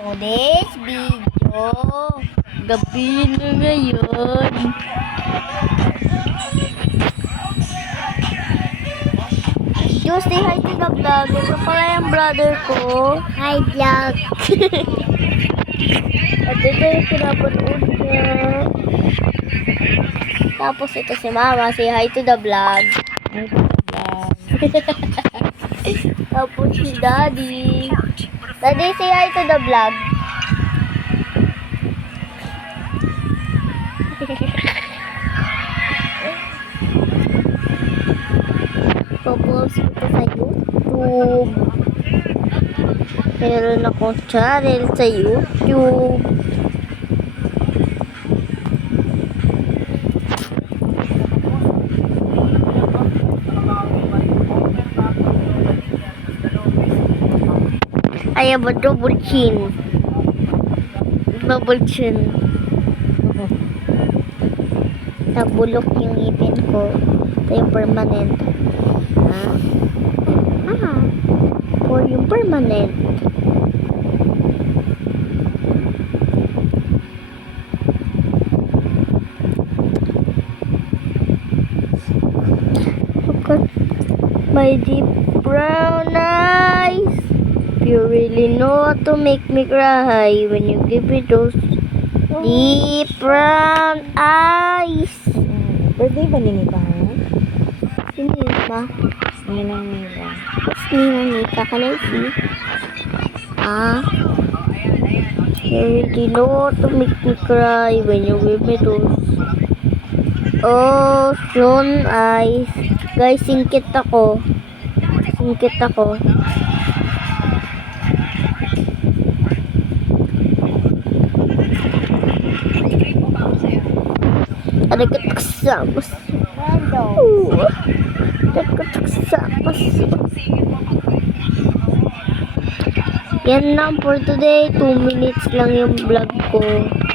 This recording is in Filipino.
Today's video. Gabi na ngayon. Just say hi to the vlog. Ito pala yung brother ko. Hi vlog. At ito yung pinapanood niya. Tapos ito si mama. Say hi to the vlog. Hi to the vlog. Tapos si daddy. Daddy, say hi to the vlog. Popost ko sa YouTube. Meron akong channel sa YouTube. I have a double chin. Double chin. Nabulok yung ipin ko. Ito yung permanent. For yung permanent. Look at my deep brown eyes. You really know how to make me cry when you give me those deep brown eyes. Birthday ba ni Nika? Sino yun ba? Ninang Nika. What's Ninang Nika? Can I see? You really know how to make me cry when you give me those brown eyes. Guys, singkit ako. Singkit ako. Ada ketaksamas. Ada ketaksamas. Yan lang for today. 2 minutes lang yung vlog ko.